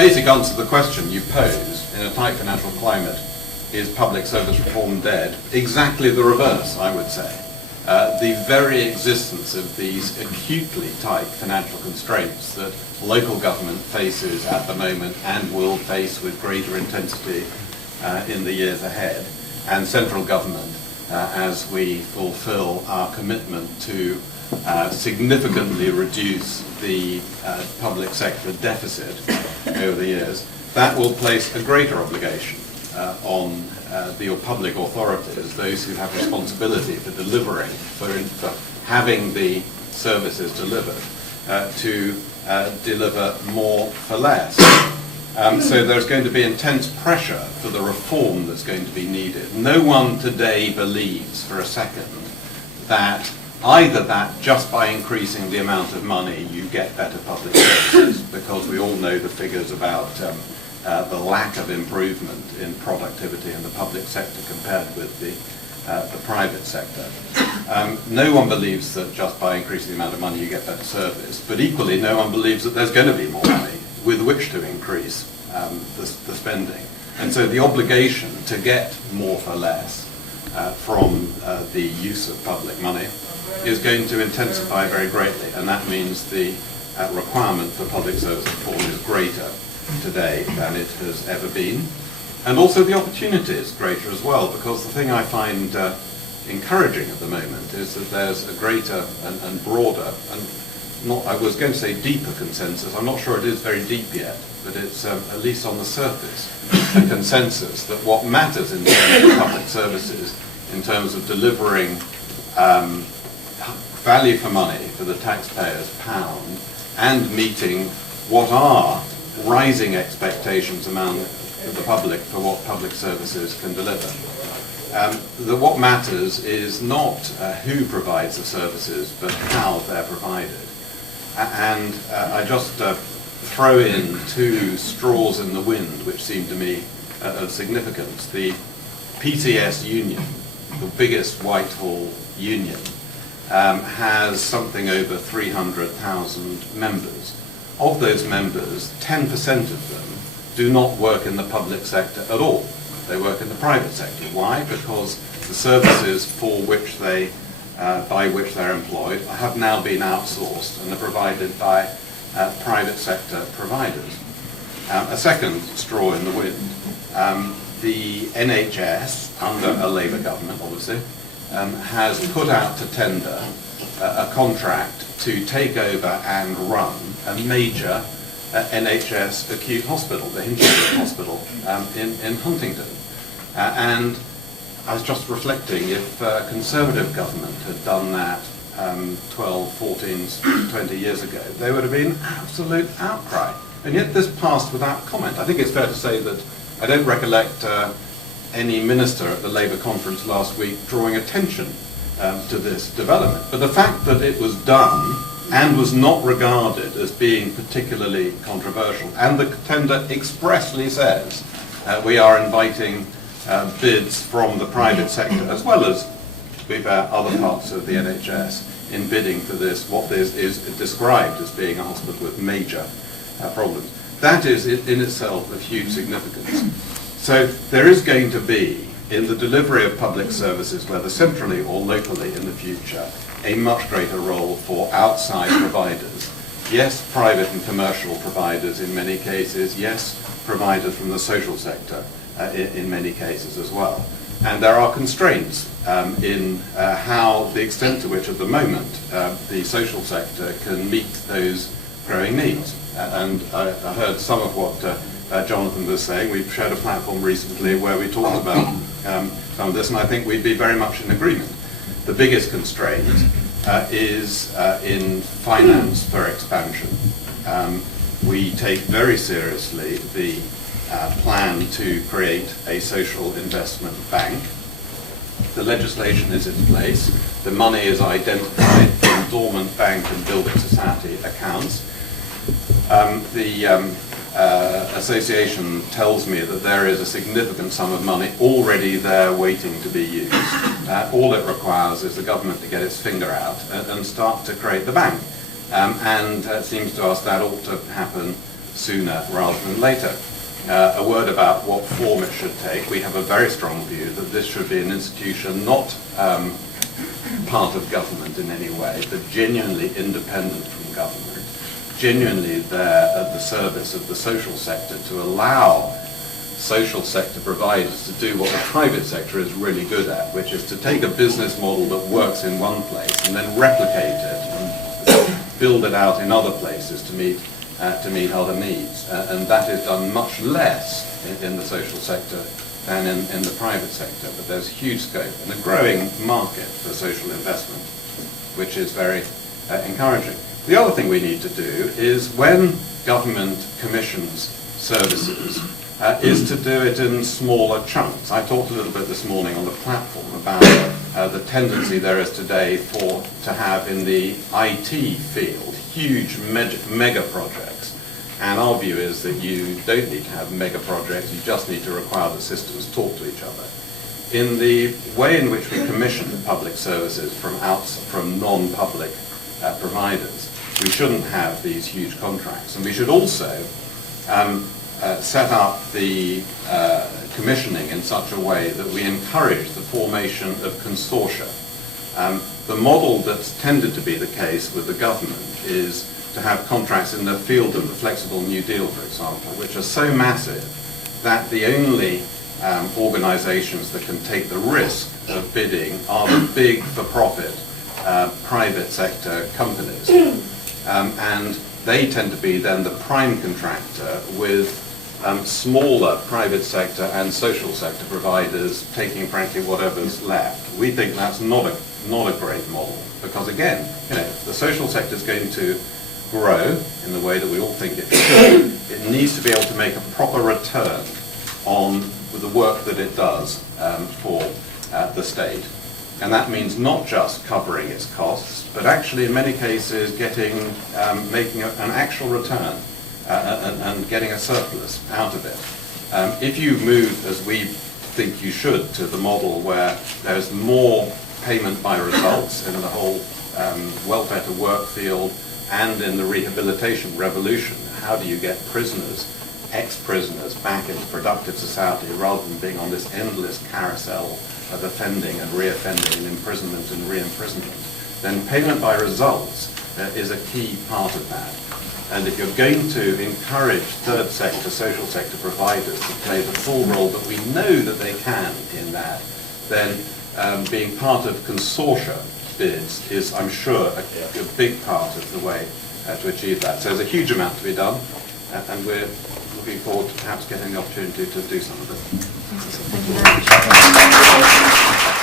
basic answer to the question you pose, in a tight financial climate, is public service reform dead? Exactly the reverse, I would say. The very existence of these acutely tight financial constraints that local government faces at the moment and will face with greater intensity in the years ahead, and central government as we fulfill our commitment to significantly reduce the public sector deficit over the years, that will place a greater obligation on the public authorities, those who have responsibility for delivering, for having the services delivered, to deliver more for less. So there's going to be intense pressure for the reform that's going to be needed. No one today believes for a second that either that just by increasing the amount of money you get better public services, because we all know the figures about the lack of improvement in productivity in the public sector compared with the private sector. No one believes that just by increasing the amount of money you get better service, but equally no one believes that there's going to be more money with which to increase the spending. And so the obligation to get more for less from the use of public money is going to intensify very greatly, and that means the requirement for public service reform is greater today than it has ever been. And also the opportunity is greater as well, because the thing I find encouraging at the moment is that there's a greater and broader, and not, I was going to say deeper consensus, I'm not sure it is very deep yet, but it's at least on the surface, a consensus that what matters in terms of public services, in terms of delivering value for money for the taxpayer's pound, and meeting what are rising expectations among the public for what public services can deliver. What matters is not who provides the services, but how they're provided. And I just throw in two straws in the wind, which seem to me of significance. The PCS union, the biggest Whitehall union, has something over 300,000 members. Of those members, 10% of them do not work in the public sector at all. They work in the private sector. Why? Because the services for which they, by which they're employed have now been outsourced and are provided by private sector providers. A second straw in the wind, the NHS, under a Labour government obviously, has put out to tender a contract to take over and run a major NHS acute hospital, the Hinder Hospital in Huntingdon. And I was just reflecting, if a Conservative government had done that 12, 14, 20 years ago, there would have been absolute outcry. And yet this passed without comment. I think it's fair to say that I don't recollect any minister at the Labour conference last week drawing attention to this development. But the fact that it was done and was not regarded as being particularly controversial, and the tender expressly says we are inviting bids from the private sector as well as other parts of the NHS in bidding for this, what is described as being a hospital with major problems. That is in itself of huge significance. So there is going to be, in the delivery of public services, whether centrally or locally in the future, a much greater role for outside providers. Yes, private and commercial providers in many cases. Yes, providers from the social sector in many cases as well. And there are constraints in how, the extent to which at the moment the social sector can meet those growing needs. And I heard some of what Jonathan was saying. We've shared a platform recently where we talked about some of this, and I think we'd be very much in agreement. The biggest constraint is in finance for expansion. We take very seriously the plan to create a social investment bank. The legislation is in place. The money is identified in dormant bank and building society accounts. The association tells me that there is a significant sum of money already there waiting to be used. All it requires is the government to get its finger out and start to create the bank. And it seems to us that ought to happen sooner rather than later. A word about what form it should take. We have a very strong view that this should be an institution not part of government in any way, but genuinely independent from government, genuinely there at the service of the social sector to allow social sector providers to do what the private sector is really good at, which is to take a business model that works in one place and then replicate it and build it out in other places to meet other needs. And that is done much less in the social sector than in the private sector. But there's huge scope and a growing market for social investment, which is very encouraging. The other thing we need to do is when government commissions services, is to do it in smaller chunks. I talked a little bit this morning on the platform about the tendency there is today to have in the IT field huge mega projects. And our view is that you don't need to have mega projects, you just need to require the systems talk to each other. In the way in which we commission public services from non-public providers, we shouldn't have these huge contracts. And we should also set up the commissioning in such a way that we encourage the formation of consortia. The model that's tended to be the case with the government is to have contracts in the field of the flexible New Deal, for example, which are so massive that the only organizations that can take the risk of bidding are the big for-profit private sector companies. And they tend to be then the prime contractor with smaller private sector and social sector providers taking frankly whatever's left. We think that's not a great model because again, if the social sector is going to grow in the way that we all think it should, it needs to be able to make a proper return on the work that it does for the state. And that means not just covering its costs, but actually in many cases making an actual return and getting a surplus out of it. If you move, as we think you should, to the model where there's more payment by results in the whole welfare to work field and in the rehabilitation revolution, how do you get prisoners, ex-prisoners, back into productive society rather than being on this endless carousel of offending and re-offending and imprisonment and re-imprisonment, then payment by results is a key part of that. And if you're going to encourage third sector, social sector providers to play the full role that we know that they can in that, then being part of consortia bids is, I'm sure, a big part of the way to achieve that. So there's a huge amount to be done, and we're looking forward to perhaps getting the opportunity to do some of it. Thank you very much.